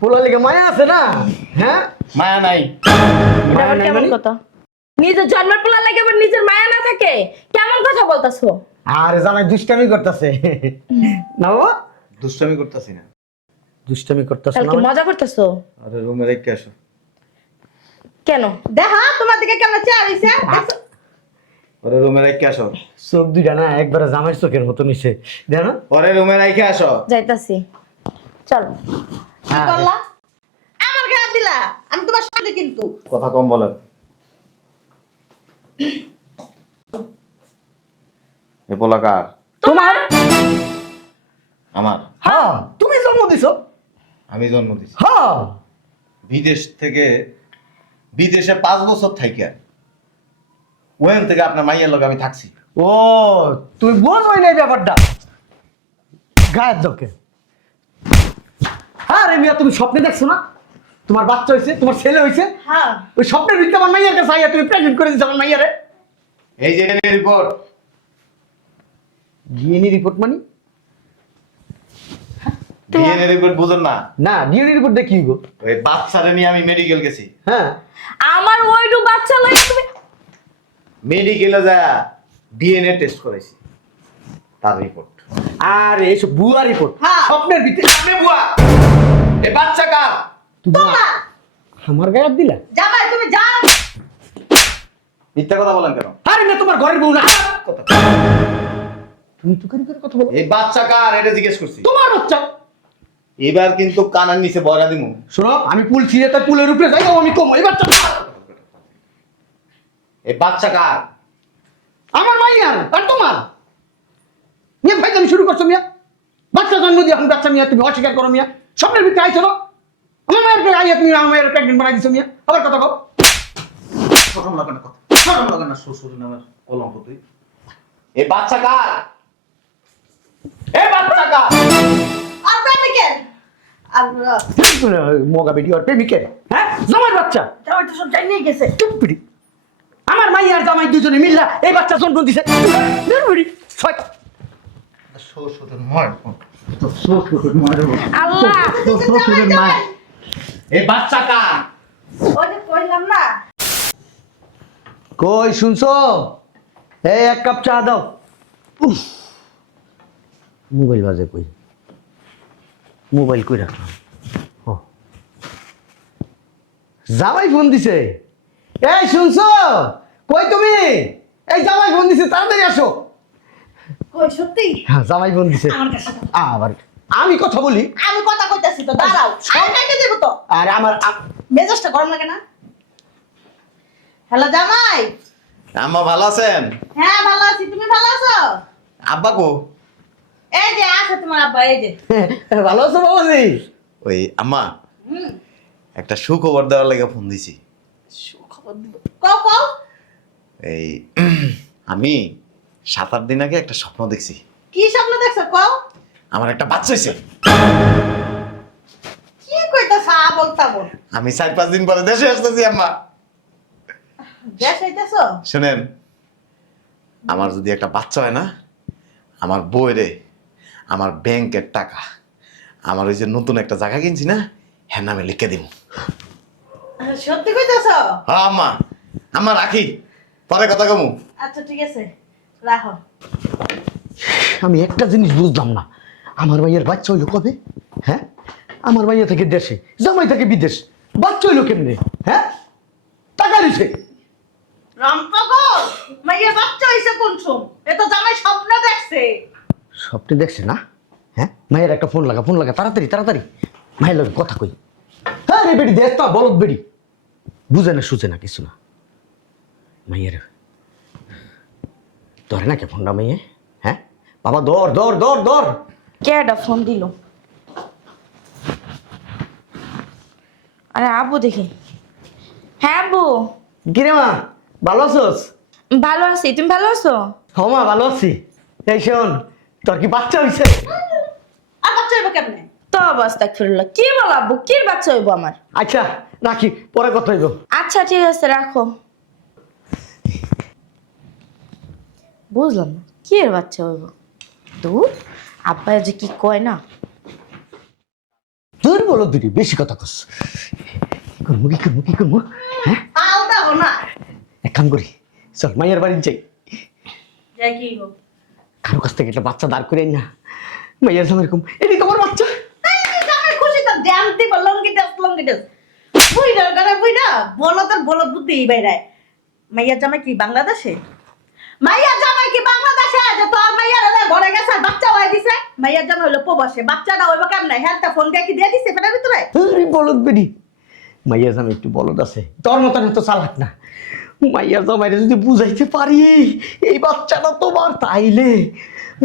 পোলার লেগে মায়া আছে না? হ্যাঁ, মায়া নাই। এটা আবার নাই কেমন মানে? কথা? নিজের জন্মের পোলা লাগে আবার নিজের মায়া না থাকে, কেমন কথা বলতাছো? আরে জামাই দুষ্টামি করতেছে না বাবা? দুষ্টামি করতেছি না। দুষ্টামি করতেছে তাহলে না কি মানে? মজা করতেছো? আরে রুমে রেখে আসো। কেন? দেখা তোমার দিকে কেমন চেয়ার হইছে ওরে রুমে রেখে আসো। চোখ দুইটা না একবারে জামাইয়ের চোখের মতো নিছে, জানো? ওরে রুমে রেখে আসো। যাইতাছি, চল। কি করলা? আমার গায়ে হাত দিলা, আমি তোমার সাথে কিন্তু কথা কম বলেন। এ পোলা কার? তোমার আমার। হ্যাঁ, তুমি জন্ম দিছো। আমি জন্ম দিছি হ্যাঁ, বিদেশে 5 বছর থাইকা ওখান থেকে আপনার মাইয়ের লগে আমি থাকছি। ও তুমি বোঝোই নাই ব্যাপারটা। গায়ের জকে আরে মিয়া, তুমি স্বপ্নে দেখছো না তোমার বাচ্চা হয়েছে, তোমার ছেলে হয়েছে? হ্যাঁ ওই স্বপ্নের ভিত্তি আমার মাইয়ার কাছে আইয়া তুমি প্রেগনেন্ট করে দিচ্ছ আমার মাইয়ারে। এই যে রিপোর্ট। ডিএনএ রিপোর্ট মানে? ডিএনএ রিপোর্ট বুঝুন না? না, ডিএনএ রিপোর্ট দেখি গো। ওই বাচ্চারে নিয়ে আমি মেডিকেল গেছি। হ্যাঁ, আমার ওইটু বাচ্চা লাগে তুমি মেডিকেলে যা ডিএনএ টেস্ট করাইছি, তার রিপোর্ট। আর এইসব বুয়া রিপোর্ট হ্যাঁ। স্বপ্নের ভিত্তি। আপনি বুয়া, এই বাচ্চা কার? তোমার আমার গায়ে হাত দিলা? জামাই তুমি যাও। মিথ্যা কথা বলেন কেন? আরে না, তোমার ঘরের বউ না। কথা। তুমি তো করে কথা বলো। এই বাচ্চা কার এটা জিজ্ঞেস করছি। তোমার বাচ্চা। এবার কিন্তু কানার নিচে বয়রা দিমু। শোনো, আমি পুল ছিঁড়ে তার পুলের উপরে যাই, আমি কম এই বাচ্চা তোমার। এই বাচ্চা কার? আমার মাইয়ার আর তোমার। মিয়া ভাই তুমি শুরু করছো মিয়া। বাচ্চা জন্ম দিয়ে এখন বাচ্চা মিয়া তুমি অস্বীকার করো মিয়া। স্বপ্নের ভিত্তি আইছো না? আমার মায়ের পেয়ে আইয়া তুমি আমার মায়ের প্রেগনেন্ট বানাই দিছো মিয়া। আবার কথা কও। শরম লাগে না কথা। শরম লাগে না শ্বশুর নামের কলঙ্ক তুই। এই বাচ্চা কার? এই বাচ্চা কার? আর প্রেমিকের আর মগা বেটি আর প্রেমিকে, হ্যাঁ জামাই বাচ্চা। জামাই তো সব জানিয়ে গেছে। চুপ বিড়ি। আমার মাইয়া আর জামাই দুজনে মিল্লা এই বাচ্চা জন্ম দিছে। বিড়ি ছয়। শ্বশুরের মার। আল্লাহ শ্বশুরের মা। এই বাচ্চা কার? ওই যে কইলাম না কই শুনছো? এই এক কাপ চা দাও। উফ, মোবাইল বাজে কই? মোবাইল কই রাখলাম? ও জামাই ফোন দিছে। এই শুনছো? কই তুমি? এই জামাই ফোন দিছে, তাড়াতাড়ি আসো। কই সত্যি হ্যাঁ, জামাই ফোন দিছে। আমার কাছে দাও। আবার আমি কথা বলি। আমি কথা কইতাছি তো দাঁড়াও আমি কেটে দেব তো আর আমার মেজাজটা গরম লাগে না? হ্যালো জামাই। আম্মা ভালো আছেন? হ্যাঁ ভালো আছি, তুমি ভালো আছো? আব্বা কো? এই যে আছে তোমার আব্বা, এই যে ভালো আছো বাবাজি? ওই আম্মা হুম একটা সুখবর দেওয়ার লাগে ফোন দিছি। খবর দিব কও কও। এই আমি 7-8 দিন আগে একটা স্বপ্ন দেখছি। কি স্বপ্ন দেখছো কও? আমার একটা বাচ্চা হয়েছে। কি কইতাছ বলতা বল? আমি 4-5 দিন পরে দেশে আসতেছি আম্মা। দেশ হইতাছো? শুনেন, আমার যদি একটা বাচ্চা হয় না, আমার বইরে, আমার ব্যাংকের টাকা, আমার ওই যে নতুন একটা জায়গা কিনছি না, হ্যাঁ নামে লিখে দিব। সত্যি কইতাছো? হ্যাঁ আম্মা, আম্মা রাখি, পরে কথা কমু। আচ্ছা ঠিক আছে রাখো। আমি একটা জিনিস বুঝলাম না, আমার ভাইয়ের বাচ্চা হইলো কবে? হ্যাঁ, আমার ভাইয়া থেকে দেশে, জামাই থেকে বিদেশ, বাচ্চা হইলো কেমনে? হ্যাঁ, টাকা দিছে। রামপাগল মাইয়া বাচ্চা হইছে কোন সময়? এ তো জামাই স্বপ্ন দেখছে। স্বপ্নে দেখছে না? হ্যাঁ, মায়ের একটা ফোন লাগা, ফোন লাগা, তাড়াতাড়ি তাড়াতাড়ি। মায়ের লোক কথা কই। হ্যাঁ রে বেটি, দেখ তো বলত বেটি, বুঝে না সুঝে না কিছু না। মাইয়ের ধরে না কে ফোনটা মাইয়ে? হ্যাঁ বাবা, দৌড় দৌড় দৌড় দৌড়। কে এটা ফোন দিল? আরে আব্বু দেখি। হ্যাঁ আব্বু, কিরে মা, ভালো আছোস? ভালো আছি, তুমি ভালো আছো? হ মা, ভালো আছি। এই শোন, তোর কি বাচ্চা হয়েছে? আর বাচ্চা হইব কেমনে? তো অবস্থা ফিরল, কি বল আব্বু, কি বাচ্চা হইব আমার? আচ্ছা রাখি, পরে কথা হইব। আচ্ছা ঠিক আছে রাখো। বুঝলাম না কি এর বাচ্চা হইব। দূর, আব্বা যে কি কয় না। তোর বলো দুটি বেশি কথা কস। কি করবো হ্যাঁ? আলদা হো না। এক কাম করি, চল মাইয়ার বাড়ি যাই। যাই কি গো? কারো কাছ থেকে একটা বাচ্চা দাঁড় করে আই না, মাইয়ার সঙ্গে এরকম এটি তোমার বাচ্চা। এই জামাই খুশি তো জানতে পারলাম কি লঙ্গি দেস। বুইড়া করে বুইড়া বলো তোর বলো বুদ্ধি বাইরে। মাইয়া জামাই কি বাংলাদেশে? মাইয়া জামাই কি বাংলাদেশে? যে তোর মাইয়া রে ঘরে গেছে বাচ্চা হয়ে দিছে। মাইয়া জামাই হলো প্রবাসে, বাচ্চাটা হইব কেমনে? হ্যাঁ ফোন দিয়ে কি দিয়ে দিছে পেটের ভিতরে? বলদ বেডি, মাইয়ার জামাই একটু বলদ আছে, তোর মতন এত চালাক না। মাইয়ার জামাইরে যদি বুঝাইতে পারি এই বাচ্চাটা তোমার, তাইলে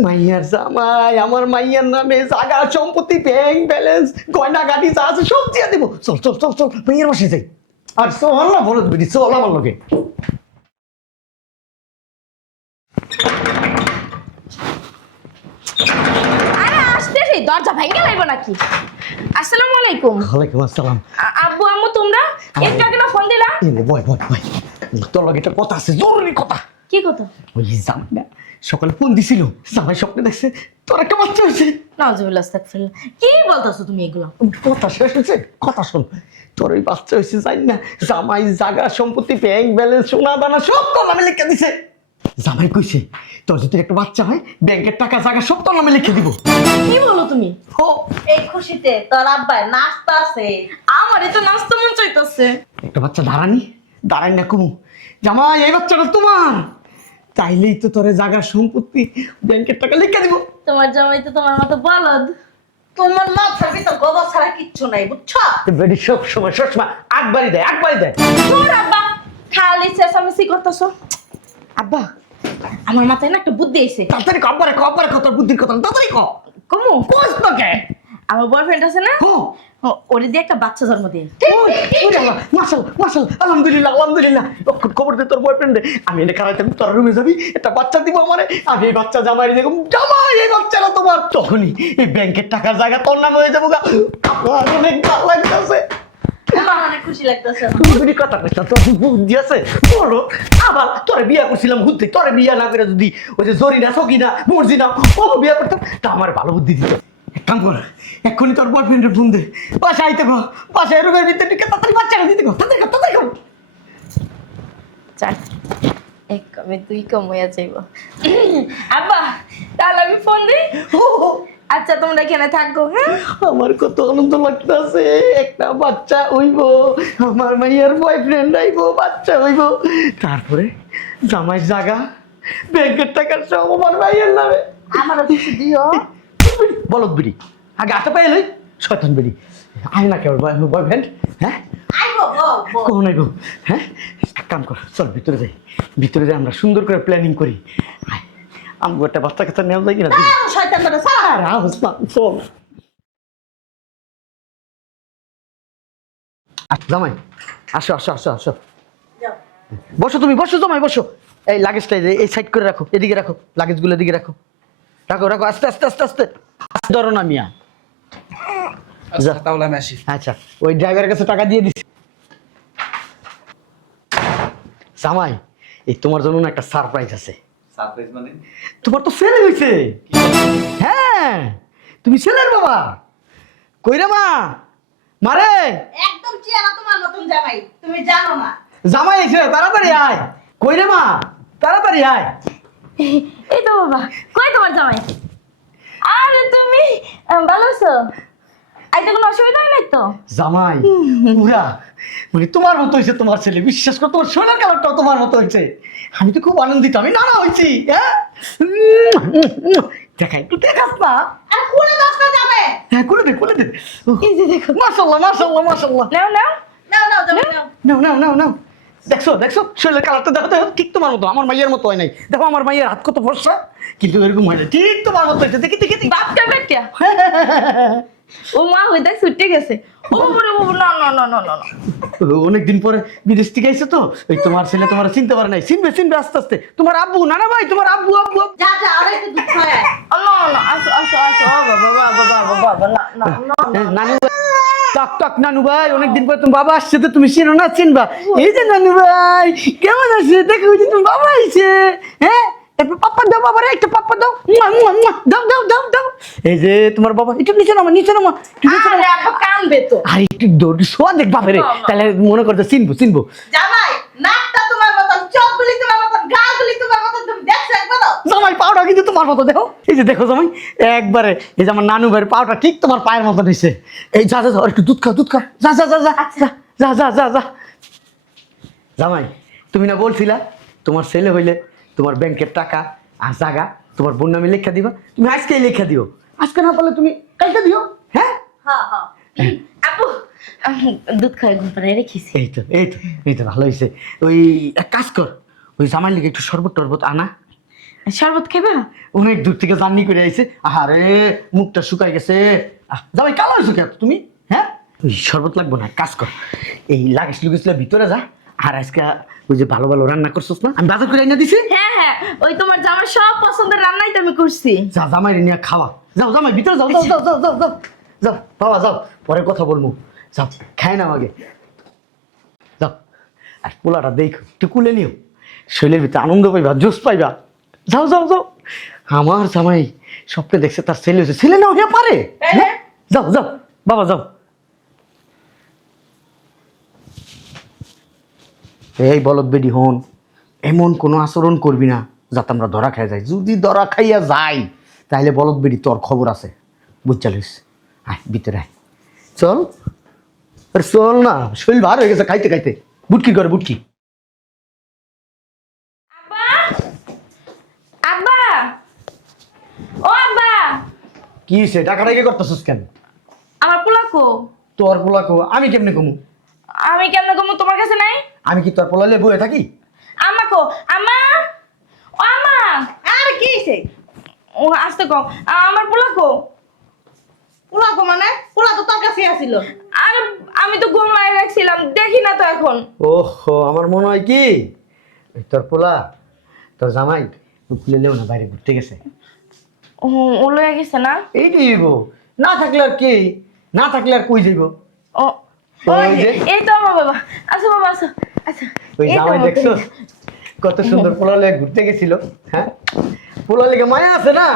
মাইয়ার জামাই আমার মাইয়ার নামে জায়গা সম্পত্তি ব্যাংক ব্যালেন্স গয়না গাড়ি যা আছে সব দিয়ে দেবো। চল চল চল চল মাইয়ার বাসায় যাই। আর চল না বলদ বেডি, চল আমার লোকে। আরে আসতেছি, দরজা ভেঙে লাইব নাকি? আসসালামু আলাইকুম। ওয়ালাইকুম আসসালাম। আব্বু আম্মু তোমরা একটু আগে না ফোন দিলা? বয় বয় বয়, তোর লগে একটা কথা আছে, জরুরি কথা। কি কথা? ওই জামাই না সকালে ফোন দিছিল, জামাই স্বপ্নে দেখছে তোর একটা বাচ্চা হয়েছে। নাউজুবিল্লাহ আস্তাগফিরুল্লাহ। কি বলতাছো তুমি এগুলো? কথা শেষ হয়েছে, কথা শোন। তোর ওই বাচ্চা হয়েছে জানি না, জামাই জায়গা সম্পত্তি ব্যাংক ব্যালেন্স সোনা দানা সব তোর নামে লিখে দিছে। জামাই কইছে তোর যদি একটা বাচ্চা হয় ব্যাংকের টাকা জায়গা সব তোর নামে লিখে দিব। কি বলো তুমি? ও এই খুশিতে তোর আব্বা নাস্তা আছে। আমারই তো নাচতে মন চাইতেছে। একটা বাচ্চা দাঁড়াই না কুমু, জামাই এই বাচ্চাটা তোমার, তাইলেই তো তোর জায়গার সম্পত্তি ব্যাংকের টাকা লিখে দিব। তোমার জামাই তো তোমার মতো বলদ। তোমার মাথার ভিতর গোবর ছাড়া কিচ্ছু নাই, বুঝছো? বেডি সব সময় আগবাড়ি দেয়। তোর আব্বা খালি চেঁচামেচি করতেছো। আব্বা আমার মাথায় না একটা বুদ্ধি এসে। তাড়াতাড়ি কব্বারে তোর বুদ্ধির কথা তাড়াতাড়ি ক। কমু কোস তোকে আমার বয়ফ্রেন্ড আছে না, হ্যাঁ। ওরে দিয়ে একটা বাচ্চা জন্ম দিয়ে। মাশাআল্লাহ আলহামদুলিল্লাহ। খবর দে তোর বয়ফ্রেন্ডে, আমি এনে খারাইতে তোর রুমে যাবি, একটা বাচ্চা দিব আমারে, আমি এই বাচ্চা জামাই দেখুন, জামাই এই বাচ্চাটা তোমার, তখনই এই ব্যাংকের টাকার জায়গা তোর নামে হয়ে যাবো গা। আমার অনেক ভালো লাগতেছে। আমার অনেক খুশি লাগতেছে। তুমি কথা কইছ, তোর বুদ্ধি আছে বলো। আবার তোরে বিয়া করছিলাম ঘুরতে, তোরে বিয়া না করে যদি ওই যে জরিনা সকিনা মর্জিনা ও বিয়া করতাম, তা আমার ভালো বুদ্ধি দিত। এক কাম কর, এক্ষুনি তোর বয়ফ্রেন্ডের ফোন দে, বাসায় আইতে কো, বাসায় রুমের ভিতরে ঢুকে তাড়াতাড়ি বাচ্চাটা দিতে কো, তাড়াতাড়ি কর। চার এক কমে দুই কম হয়ে যাইব। আব্বা তাহলে আমি ফোন দিই। আচ্ছা তোমরা এখানে থাকো। হ্যাঁ আমার কত আনন্দ লাগতেছে, একটা বাচ্চা হইব, আমার মাইয়ার বয়ফ্রেন্ড আইব, বাচ্চা হইব, তারপরে জামাইয়ের জায়গা ব্যাংকের টাকার সব আমার ভাইয়ের নামে। আমারও কিছু দিও। বলদ বিড়ি আগে আতে পাই লই, শয়তান বিড়ি আয় না কেবল বয়ফ্রেন্ড। হ্যাঁ আইবো বল। কখন আইব? হ্যাঁ এক কাম কর, চল ভিতরে যাই, আমরা সুন্দর করে প্ল্যানিং করি। আয় আমগো একটা বাচ্চা কাচ্চা নেওয়া যায় কিনা? শয়তান করে সারা। আর আওয়াজ না, চল। জামাই আসো আসো আসো আসো, যাও। বসো তুমি, বসো জামাই বসো। এই লাগেজটা এই সাইড করে রাখো, এদিকে রাখো, লাগেজগুলো এদিকে রাখো, রাখো আস্তে আস্তে আস্তে আস্তে ধরো না মিয়া। আচ্ছা তাহলে আমি আসি। আচ্ছা ওই ড্রাইভারের কাছে টাকা দিয়ে দিছি। জামাই এই তোমার জন্য না একটা সারপ্রাইজ আছে। সারপ্রাইজ মানে? তোমার তো ছেলে হয়েছে। হ্যাঁ তুমি ছেলের বাবা। কইরে মা মারে একদম চেহারা তোমার মতন জামাই, তুমি জানো না। জামাই এসে তাড়াতাড়ি আয়। কইরে মা তাড়াতাড়ি আয়। এই তো বাবা, কই তোমার জামাই? আরে তুমি ভালো আছো? আইতে কোনো অসুবিধা নাই তো? জামাই পুরা মানে তোমার মতো হয়েছে তোমার ছেলে, বিশ্বাস করো তোমার সোনার কালারটাও তোমার মতো হয়েছে। আমি তো খুব আনন্দিত, আমি নানা হয়েছি। হ্যাঁ দেখা একটু দেখাস না। আর খুলে দশটা যাবে। হ্যাঁ খুলে দে এই যে দেখো। মাশাআল্লাহ মাশাআল্লাহ। নাও নাও। নাও জামাই নাও। নাও দেখছো শরীরের কালারটা দেখো তো, ঠিক তোমার মতো, আমার মাইয়ের মতো হয় নাই। দেখো আমার মাইয়ের হাত কত ফর্সা, কিন্তু এরকম হয় না, ঠিক তোমার মতো হয়েছে। দেখি বাপটা বেটা। ও মা হই দেখ ছুটে গেছে। ও বড় বাবু না না না না না। অনেকদিন পরে বিদেশ থেকে আইছো তো, ওই তোমার ছেলে তোমার চিনতে পারে নাই, চিনবে আস্তে আস্তে। তোমার আব্বু না ভাই, তোমার আব্বু। যা আরে একটু দুঃখ হয়। না না আসো বাবা না। নানু টাক নানু ভাই, অনেকদিন পরে তুমি বাবা আসছে তো, তুমি চিনো না চিনবা। এই যে নানু ভাই কেমন আছে, দেখো ওই যে তুমি বাবা আইছে। হ্যাঁ একটু পাপ্পা দাও বাবা রে, একটু পাপ্পা দাও। মুয়া, মুয়া, মুয়া। দাও দাও দাও দাও। এই যে তোমার বাবা একটু নিচে নামা, নিচে নামা, একটু নিচে নামা। আরে আব্বা কানবে তো। আরে একটু দৌড় শোয়া দেখ বাবা রে, বাবা। তাহলে মনে করতে চিনবো চিনবো। জামাই নাকটা তোমার মতন, চোখগুলি তোমার মতন, গালগুলি তোমার মতন, তুমি দেখছো একবার? জামাই পাউটা কিন্তু তোমার মতো দেখো, এই যে দেখো জামাই একবারে, এই যে আমার নানু ভাইয়ের পাউটা ঠিক তোমার পায়ের মতো নিছে। এই যা যা যা, আর একটু দুধ খাও, দুধ খাও, যা যা যা যা যা যা যা যা যা। জামাই তুমি না বলছিলা তোমার ছেলে হইলে তোমার ব্যাংকের টাকা আর জায়গা তোমার বোন নামে লেখা দিবা, তুমি আজকেই লেখা দিও, আজকে না পারলে তুমি কালকে দিও। হ্যাঁ হ্যাঁ হ্যাঁ। আপু দুধ খাই ঘুম পাড়ায় রেখেছি। এই তো এই তো এই তো ভালো হয়েছে। ওই এক কাজ কর, ওই জামাই লিগে একটু শরবত টরবত আনা, শরবত খাইবা? অনেক দূর থেকে জার্নি করে আইছে, আরে মুখটা শুকাই গেছে। যাবাই কালো হয়েছো কেন তুমি? হ্যাঁ ওই শরবত লাগবো না, কাজ কর, এই লাগাইস লুগেছিল ভিতরে যা, আর আজকে ওই যে ভালো ভালো রান্না করছিস না, আমি বাজার করে এনে দিছি, হ্যাঁ হ্যাঁ, ওই তোমার জামার সব পছন্দের রান্নাই তো আমি করছি। যা জামাই নিয়ে খাওয়া, যাও জামাই ভিতরে যাও, যাও যাও যাও যাও যাও যাও বাবা যাও, পরে কথা বলবো, যাও খাই না আগে যাও। আর পোলাটা দেখো একটু কুলে নিও, শরীরের ভিতরে আনন্দ পাইবা, জোশ পাইবা, যাও যাও যাও। আমার জামাই স্বপ্নে দেখছে তার ছেলে হয়েছে, ছেলে না হইয়া পারে। হ্যাঁ যাও যাও বাবা যাও। এই বলদ বেডি হন, এমন কোনো আচরণ করবি না যাতে আমরা ধরা খাই যাই, যদি ধরা খাইয়া যাই তাহলে বলদ বেডি তোর খবর আছে, বুঝছালিস? আয় ভিতরে আয়, চল আরে চল না, শরীর ভার হয়ে গেছে খাইতে খাইতে, বুটকি করে বুটকি। আব্বা, আব্বা, ও আব্বা, কি সে টাকাটাকে করতেছিস কেন? আমার পোলাকো। তোর পোলা কো আমি কেমনে কমু? আমি কেন কমু, তোমার কাছে নাই? আমি কি তোর পোলা লিয়ে বয়ে থাকি? আমাকো, আমা, ও আমা, আর কি হইছে? ও আসতে কও, আমার পোলাকো। পোলাকো মানে? পোলা তো তোর কাছে আছিল। আরে আমি তো ঘুমায় রাখছিলাম, দেখি না তো এখন। ওহো, আমার মনে হয় কি ওই তোর পোলা তোর জামাই খুলে লেও না, বাইরে ঘুরতে গেছে, ও ও লয়ে গেছে না? এইটাই হইব, না থাকলে আর কি, না থাকলে আর কই যাইব? ও ওই যে এই তো আমার বাবা, আসো বাবা আসো, আচ্ছা ওই এই তো জামাই আমার দেখছো বাবা। কত সুন্দর পোলা লেগে ঘুরতে গেছিল। হ্যাঁ পোলা লেগে মায়া আছে না?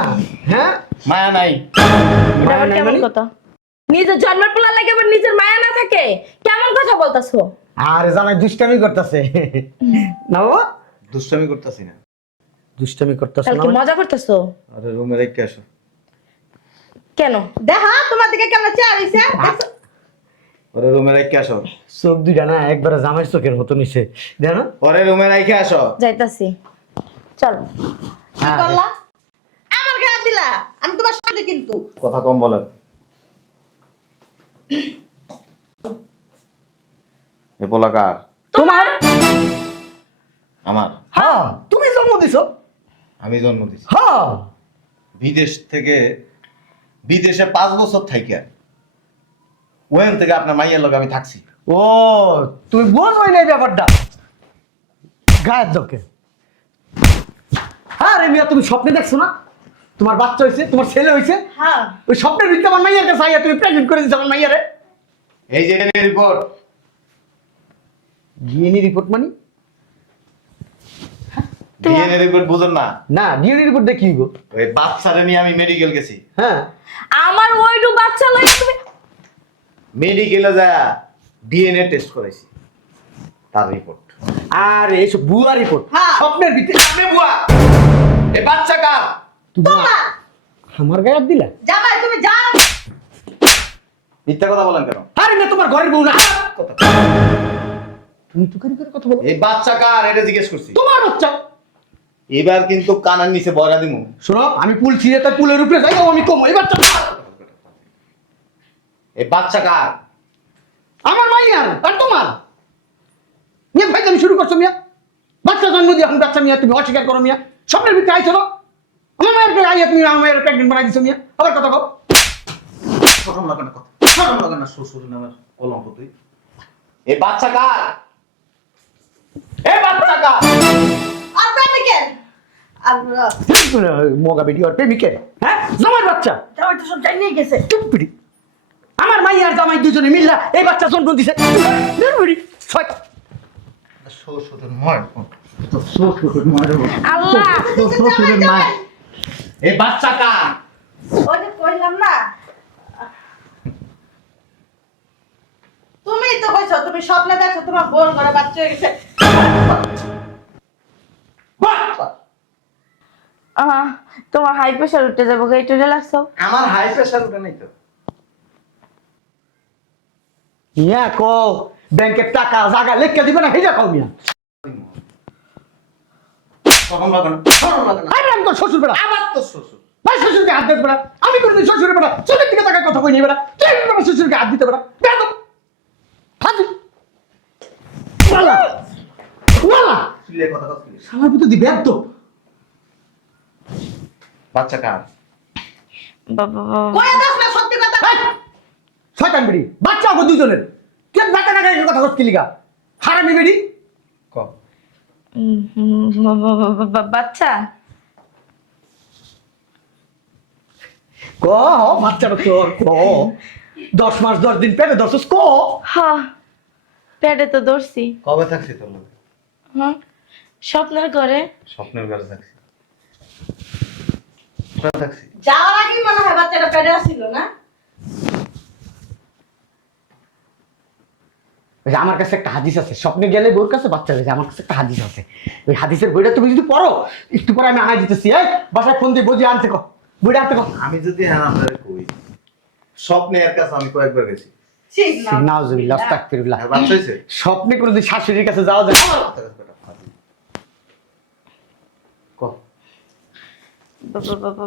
হ্যাঁ মায়া নাই। এটা মায়া আবার নাই কেমন মানে? কথা? নিজের জন্মের পোলা লাগে আবার নিজের মায়া না থাকে, কেমন কথা বলতাছো? আরে জামাই দুষ্টামি করতেছে না বাবা, দুষ্টামি করতেছি না। দুষ্টামি করতেছে তাহলে না কি মানে? মজা করতেছো? আরে রুমে রেখে আসো। কেন? দেখা তোমার দিকে কেমন চেয়ার হইছে? দেখছো? ওরে রুমে রেখে আসো। চোখ দুইটা না একবারে জামাইয়ের চোখের মতো নিছে, দেখো ওরে রুমে রেখে আসো। যাইতাছি, চল। কি করলা? আমার গায়ে দিলা, আমি তোমার সাথে কিন্তু। কথা কম বলেন। এ পোলা কার? তোমার। আমার। হ্যাঁ তুমি জন্ম দিছো। আমি জন্ম দিছি হ্যাঁ বিদেশ থেকে, বিদেশে 5 বছর থাইকা ওখান থেকে আপনার মাইয়ের লগে আমি থাকছি। ও তুমি বোঝোই না এই ব্যাপারটা, গায়ের জকে। হ্যাঁ রে মিয়া, তুমি স্বপ্নে দেখছো না তোমার বাচ্চা হয়েছে, তোমার ছেলে হয়েছে, হ্যাঁ। ওই স্বপ্নের ভিতরে আমার মাইয়ার কাছে আইয়া তুমি প্রেগনেন্ট করে দিচ্ছ আমার মাইয়ারে। এই যে রিপোর্ট। ডিএনএ রিপোর্ট মানে? ডিএনএ রিপোর্ট বুঝুন না? না ডিএনএ রিপোর্ট দেখি গো। ওই বাচ্চারে নিয়ে আমি মেডিকেল গেছি। হ্যাঁ আমার ওইটু বাচ্চা লইয়া তুমি মেডিকেলে যা ডিএনএ টেস্ট করাইছি, তার রিপোর্ট। আর এইসব বুয়া রিপোর্ট হ্যাঁ। স্বপ্নের ভিতরে। আপনি বুয়া, এই বাচ্চা কার? তুমি তোমার। আমার গায়ে হাত দিলা? জামাই তুমি যাও। মিথ্যা কথা বলেন কেন? আরে না তোমার ঘরের বউ না, কথা। তুমি তো করে করে কথা বলো। এই বাচ্চা কার এটা জিজ্ঞেস করছি। তোমার বাচ্চা। এবার কিন্তু কানার নিচে বয়রা দিমু। শোনো আমি পুল ছিঁড়ে তার পুলের উপরে যাই, আমি কম এই বাচ্চা তোমার। এই বাচ্চা কার? আমার মাইয়ার আর তোমার মিয়া ভাই তুমি শুরু করছো মিয়া, বাচ্চা জন্ম দিয়ে এখন বাচ্চা মিয়া তুমি অস্বীকার করো মিয়া, স্বপ্নের ভিতরে আইছো না আমার মায়ের কাছে আইয়া তুমি আমার মায়ের প্রেগনেন্ট বানাই দিছো মিয়া, আবার কথা কও। শরম লাগে না কথা, শরম লাগে না? শ্বশুর নামের কলঙ্ক তুই। এই বাচ্চা কার? এই বাচ্চা কার? আর প্রেমিকের। আর মগা বেটি আর প্রেমিকের, হ্যাঁ জামাই বাচ্চা। জামাই তো সব জানিয়ে গেছে। চুপ পিড়ি, আমার মাইয়া আর জামাই দুজনে মিল্লা এই বাচ্চা জন্ম দিছে। ছয় শ্বশুরের ময় আল্লাহ এই বাচ্চা কার? ওই যে কইলাম না, তুমি তো কইছো তুমি স্বপ্নে দেখছো তোমার বোন ঘরে বাচ্চা হয়ে গেছে। তোমার হাই প্রেশার উঠে যাবো একটু রিল্যাক্স হও। আমার হাই প্রেশার উঠে নাই তো। ইয়া কো ব্যাংকের টাকা জায়গা লেখা দিবে না হেজা কও মিয়া। তখন লাগা না, তখন লাগা না। আরে আমি তো শ্বশুর বেড়া, আবার তো শ্বশুর। ভাই শ্বশুরকে হাত দিতে বেড়া, আমি কোনদিন শ্বশুরের বেড়া চোখের দিকে তাকার কথা কই নি বেড়া, তুই আমার শ্বশুরকে হাত দিতে বেড়া, বেড়া হাত দি ওয়ালা ওয়ালা তুই এই কথা কইছিস। আমার ভিতর দি ব্যর্থ। বাচ্চা কার? বাবা কইয়া দাও না সত্যি কথা। এই, শয়তান বেড়ি বাচ্চা হবে দুজনের, তুই বাচ্চা টাকা কথা কইছিস লিগা হারামি বেড়ি। ক। বাচ্চা ক বাচ্চাটা তোর ক 10 মাস 10 দিন পেটে ধরছিস ক। হ্যাঁ পেটে তো ধরছি। কবে থাকছিস তোর লোক? হ্যাঁ স্বপ্নের ঘরে। স্বপ্নের ঘরে থাকছিস। কোথায় থাকছিস? যাওয়ার আগেই মনে হয় বাচ্চাটা পেটে আসছিল না? ওই যে আমার কাছে একটা হাদিস আছে, স্বপ্নে গেলে বোর কাছে বাচ্চা হয়েছে, আমার কাছে একটা হাদিস আছে, ওই হাদিসের বইটা তুমি যদি পড়ো একটু পরে আমি আনাই দিতেছি। এই বাসায় ফোন দিয়ে বুঝিয়ে আনতে কো, বইটা আনতে কো। আমি যদি হ্যাঁ আপনারে কই স্বপ্নে এর কাছে আমি কয়েকবার গেছি। ঠিক না। নাউজুবিল্লাহ আস্তাগফিরুল্লাহ। আর বাচ্চা হইছে? স্বপ্নে কোনোদিন শাশুড়ির কাছে যাওয়া যায় না। ক।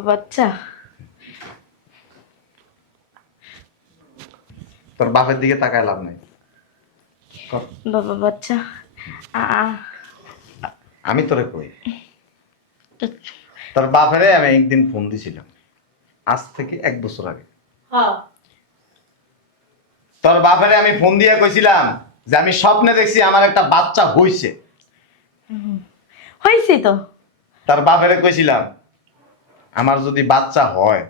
বাচ্চা তোর বাপের দিকে তাকায় লাভ নাই। ক। বাচ্চা আমি তোরে কই তোর বাপেরে আমি একদিন ফোন দিছিলাম আজ থেকে 1 বছর আগে। হ্যাঁ তোর বাপেরে আমি ফোন দিয়ে কইছিলাম যে আমি স্বপ্নে দেখছি আমার একটা বাচ্চা হইছে। হয়েছি তো। তার বাপেরে কইছিলাম আমার যদি বাচ্চা হয়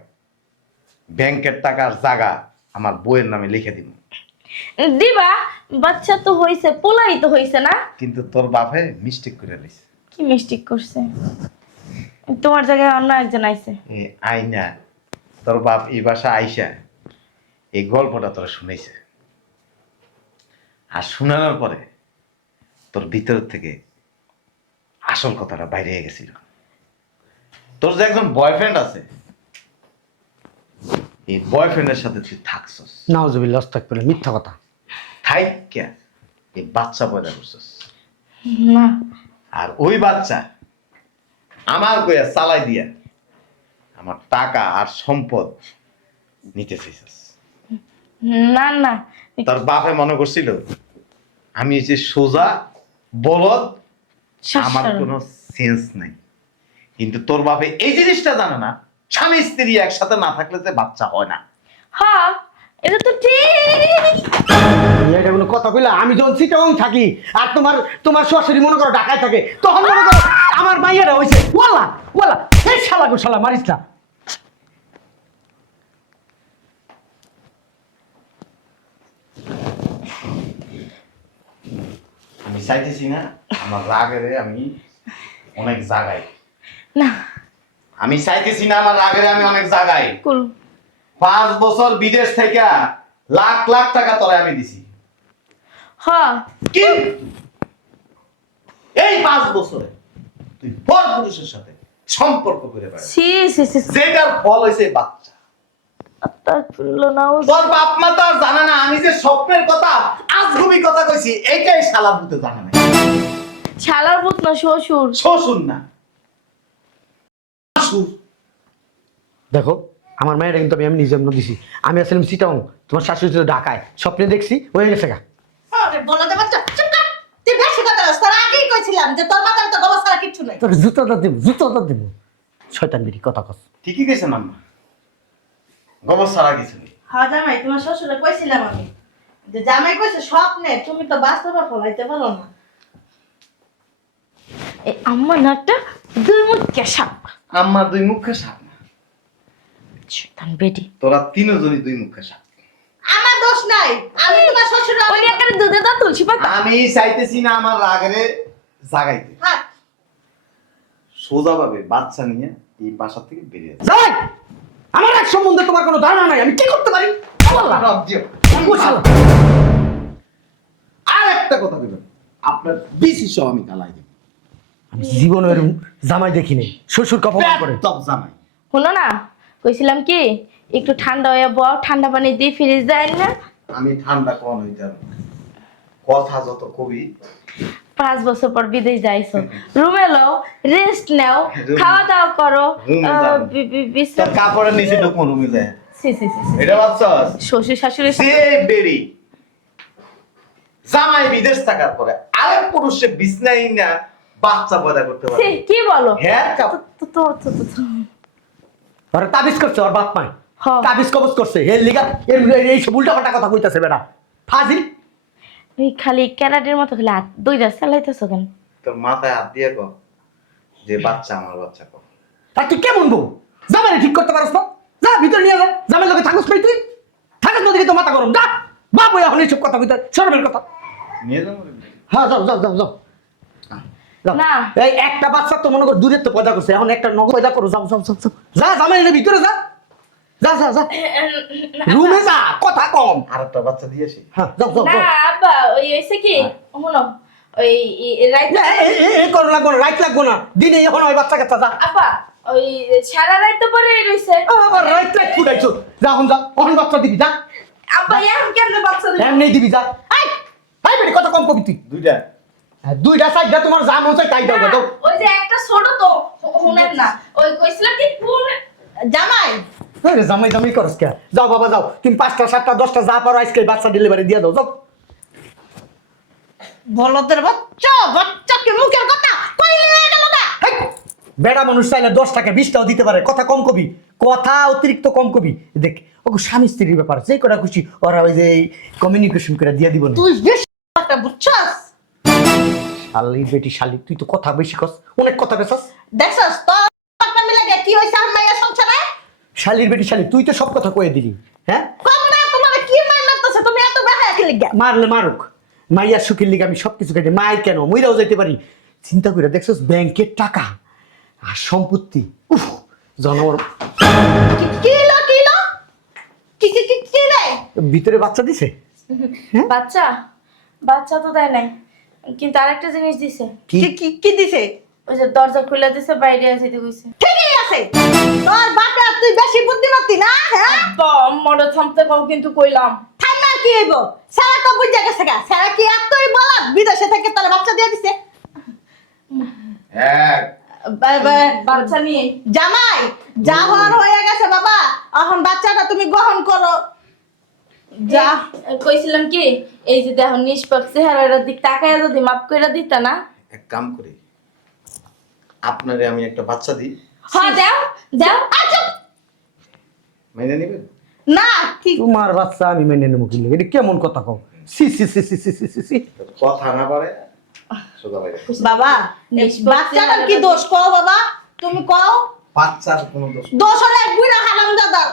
ব্যাংকের টাকার জায়গা আমার বইয়ের নামে লিখে দিব। দিবা বাচ্চা তো হইছে, পোলাই তো হইছে না। কিন্তু তোর বাপে মিস্টেক করে লইছে। কি মিস্টেক করছে? তোমার জায়গায় অন্য একজন আইছে। এই আইনা তোর বাপ এই বাসা আইসা এই গল্পটা তোরা শুনেছে, আর শোনানোর পরে তোর ভিতর থেকে আসল কথাটা বাইরে গেছিল। তোর যে একজন বয়ফ্রেন্ড আছে এই বয়ফ্রেন্ডের সাথে তুই থাকছস, নাউজুবিল্লাহ আস্তাগফিরুল্লাহ, মিথ্যা কথা। থাইকা এই বাচ্চা পয়দা করছস, না আর ওই বাচ্চা আমার কইয়া চালাই দিয়া আমার টাকা আর সম্পদ নিতে চাইছস। না না তার বাপে মনে করছিল আমি যে সোজা বলদ, আমার শাশুড়ি। কোনো সেন্স নাই। কিন্তু তোর বাপে এই জিনিসটা জানে না স্বামী স্ত্রী একসাথে না থাকলে যে বাচ্চা হয় না। হ্যাঁ এটা তো ঠিক। এটা কোনো কথা কইলা? আমি যখন চিটাং থাকি আর তোমার তোমার শাশুড়ি মনে করো ঢাকায় থাকে, তখন মনে করো আমার মাইয়ারা হইছে ওয়ালা ওয়ালা। এই শালা গো শালা মারিস না। আমি চাইতেছি না আমার রাগেরে আমি অনেক জাগাই। না আমি চাইতেছি না আমার রাগেরে আমি অনেক জাগাই। কুল 5 বছর বিদেশ থেকে লাখ লাখ টাকা তোরে আমি দিছি। হ্যাঁ কি এই 5 বছরে তুই পর পুরুষের সাথে সম্পর্ক করে বেড়াস, সি সি সি যেটার ফল হয়েছে বাচ্চা। আস্তাগফিরুল্লাহ নাউজ। তোর বাপ মা তো আর জানে না আমি যে স্বপ্নের কথা আজগুবি কথা কইছি, এইটাই শালা ভূতে জানে না। শালার পুত না শ্বশুর। শ্বশুর না শাশুর। দেখো আমার মায়ের কিন্তু আমি নিজে জন্ম দিছি, আমি আসলাম চিটাং, তোমার শাশুড়ি ছিল ঢাকায়, স্বপ্নে দেখছি হয়ে গেছে গা। আরে বলতে বাচ্চা চুপ কর। তুই বেশি কথা বলছিস, তোর আগেই কইছিলাম যে তোর মাথায় তো গোবর ছাড়া কিচ্ছু নাই। তোর জুতোটা দেব, জুতোটা দেব। শয়তান বেরি কথা কস। ঠিকই কইছেন আম্মা, গোবর ছাড়া কিছু নেই। হ্যাঁ জামাই তোমার শ্বশুরে কইছিলাম আমি যে জামাই কইছে স্বপ্নে, তুমি তো বাস্তবে ফলাইতে পারো না। এই আম্মা নাটা দুই মুখ কেশাপ। আম্মা 2 মুখে সাপ না, শয়তান বেটি। তোরা তিনজনই 2 মুখে সাপ। আমার দোষ নাই, আমি তোমার শ্বশুর ওই একটা দুধে দাও তুলসী পাতা। আমি চাইতেছি না আমার রাগেরে জাগাইতে। থাক সোজাভাবে বাচ্চা নিয়ে এই বাসা থেকে বেরিয়ে যাও। যাই আমার এক সম্বন্ধে তোমার কোনো ধারণা নাই, আমি কি করতে পারি? আর একটা কথা বলবেন, আপনার বিসি সহ আমি কালাই দেব। আমি জীবনের জামাই দেখিনি, শ্বশুর কপমান করে। তব জামাই শোনো না, কইছিলাম কি একটু ঠান্ডা হয়ে বল, ঠান্ডা পানি দিয়ে ফ্রিজ দেয় না। আমি ঠান্ডা কোন হইতে পারবো না। কথা যত কবি 5 বছর পর বিদেশ যাইছো, রুমে লও, রেস্ট নাও, Room- খাওয়া দাওয়া করো, Room-এ যাবো। তোর বিশ্রাম। কাপড়ের নিচে ঢুকবো রুমে যায়। সি সি সি সি। এটা ভাবছস? শ্বশুর শাশুড়ির সে বেরি জামাই বিদেশ থাকার পরে আরেক পুরুষে বিছনাই না বাচ্চা পয়দা করতে পারে। সি, কি বলো? হ্যাঁ ওরা তাবিজ করছে, ওর বাপ মায় হ্যাঁ। তাবিজ কবজ করছে, এর লিগা এই সব উল্টাপাল্টা কথা কইতাছে বেটা ফাজিল। এই খালি ক্যারাটের মতো খালি হাত দুইটা চালাইতেছো কেন? তোর মাথায় হাত দিয়ে কর যে বাচ্চা আমার বাচ্চা কর। আর তুই কেমন বউ? জামাই ঠিক করতে পারছ না? যা ভিতরে নিয়ে যা, জামাই লোকে থাকুস নাই তুই? থাকুস না দেখে তো মাথা গরম, যা বাপ ওই এখন এইসব কথা কইতে শরমের কথা। নিয়ে যাবো। হ্যাঁ যাও যাও যাও যাও যাও। না। এই একটা বাচ্চা তো মনে কর দূরের তো পয়দা করছে, এখন একটা নগদ পয়দা করো, যাও যাও যাও যাও। যা জামাই এনে ভিতরে যা, যা যা যা রুমে যা, কথা কম। আর একটা বাচ্চা দিয়েছি। হ্যাঁ যাও যাও না যাও। আব্বা, ওই হইছে কি শোনো, ওই রাইট না, এই করো লাগবো না, রাইট লাগবো না, দিনে এখন ওই বাচ্চা কাচ্চা যা। আব্বা, ওই সারা রাত তো পরে রইছে। আবার রাইট লাইট ফুটাইছো, যা এখন যা, এখন বাচ্চা দিবি যা, আব্বা এখন কেমনে বাচ্চা দিবে? এমনি দিবি যা। আই আই বেটি কথা কম কবি তুই। দুইটা হ্যাঁ, দুইটা সাইডটা তোমার যা মন চাই তাই দাও না, দাও। ওই যে একটা ছোট তো শুনেন না, ওই কইছিলাম কি জামাই আরে জামাই জামাই করস কে? যাও বাবা যাও, তুমি 5টা 7টা 10টা যা পারো আজকে বাচ্চা ডেলিভারি দিয়ে দাও, যাও। বলদের বাচ্চা বাচ্চা কি মুখের কথা কইলে গেল না। হেই, বেড়া মানুষ চাইলে 10 টাকা 20টাও দিতে পারে, কথা কম কবি, কথা অতিরিক্ত কম কবি। দেখ ওগো স্বামী স্ত্রীর ব্যাপার, যে কটা খুশি ওরা ওই যে কমিউনিকেশন করে দিয়ে দিব না। তুই বেশ একটা বুঝছস? শালি বেটি শালি, তুই তো কথা বেশি কস, অনেক কথা বেশাস। দেখছস তো একটা মিলে গে কি হইছে আমার মাইয়া সংসারে? শালির বেটি শালি, তুই তো সব কথা কয়ে দিলি। হ্যাঁ কম না তোমার কি মাই মারতেছে, তুমি এত বেহায়া কি লাগা? মারলে মারুক, মাইয়ার সুখের লিগে আমি সবকিছু খাইতে, মায়ের কেন মইরাও যাইতে পারি। চিন্তা করে দেখছস, ব্যাংকের টাকা আর সম্পত্তি, উফ জনমর। কিলো কিলো কি কি কি কি রে? ভিতরে বাচ্চা দিছে। বাচ্চা, বাচ্চা তো দেয় নাই, কিন্তু আরেকটা জিনিস দিছে। কি কি কি কি দিছে? ওই যে দরজা খুলে দিছে, বাইরে আসিতে কইছে। ঠিকই আছে, তোর বাপে আর তুই বেশি বুদ্ধিমতী না? হ্যাঁ আব্বা আমারে থামতে কও, কিন্তু কইলাম ঠান্ডা কি হইব? সারা তো বুঝা গেছে গা, সারা কি এতই বলা বিদেশে থেকে তোর বাচ্চা দিয়ে দিছে? হ্যাঁ বাচ্চা নিয়ে। জামাই যা হওয়ার হয়ে গেছে বাবা, এখন বাচ্চাটা তুমি গ্রহণ করো। যা কইছিলাম কি, এই যে দেখো নিষ্পাপ চেহারার দিক তাকায় যদি মাপ কইরা দিতা না। এক কাম করি, আপনারে আমি একটা বাচ্চা দিই, হ্যাঁ দাও দাও। আচ্ছা মেনে নেবেন? না কি তোমার বাচ্চা আমি মেনে নেবো, কি লাগে? এটা কেমন কথা কও? সি সি সি সি সি সি সি সি। কথা না পারে সোজা বাইরে। বাবা বাচ্চাটার কি দোষ কও বাবা, তুমি কও। বাচ্চার কোনো দোষ নেই। দোষ হলে বুইরা হারাম দাদা।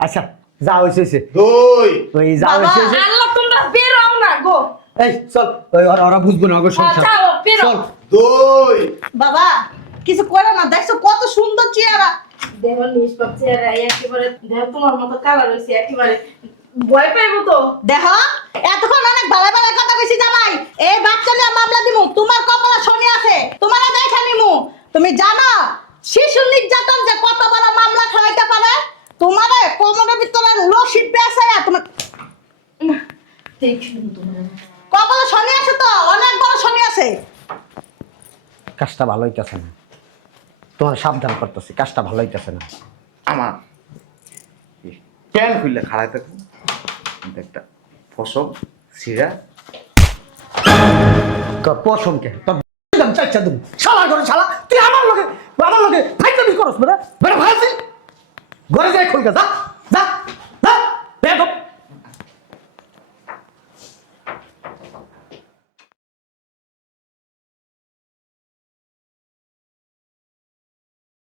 আচ্ছা যা হইছে হইছে, দুই ওই যা বাবা, হইছে হইছে। আল্লাহ তোমরা বের হও না গো। এই চল, ওই ওরা বুঝবো না ওগো সংসার। যাও বের হও। চল দুই বাবা কিছু করে না, দেখছো কত সুন্দর চেহারা। দেখো নিষ্পাপ চেহারা একেবারে, দেখো তোমার মতো কালার হইছে একেবারে, ভয় পাইবো তো। দেখো এতক্ষণ অনেক ভালো ভালো কথা কইছি জামাই, এই বাচ্চা নিয়ে মামলা দিমু, তোমার কপালে শনি আছে, তোমারে দেখা নিমু। তুমি জানো শিশু নির্যাতন যে কত বড় মামলা খাইতে পারে? তোমারে কোমরের ভিতরে লসি পেছায়া তোমার দেখুন তোমরা কপালে শনি আছে, তো অনেক বড় শনি আছে। কাজটা ভালো হইতাছে না, তোমার সাবধান করতেছি, কাজটা ভালো হইতাছে না। আমার প্যান খুললে খাড়াই থাকুন, একটা ফসল সিরা তোর পশমকে তোর দাম চাইছা দেবো, শালা করে শালা, তুই আমার লগে ফাইটামি করস বেটা, বেটা ভাইছি ঘরে যাই খুলকে যা যা।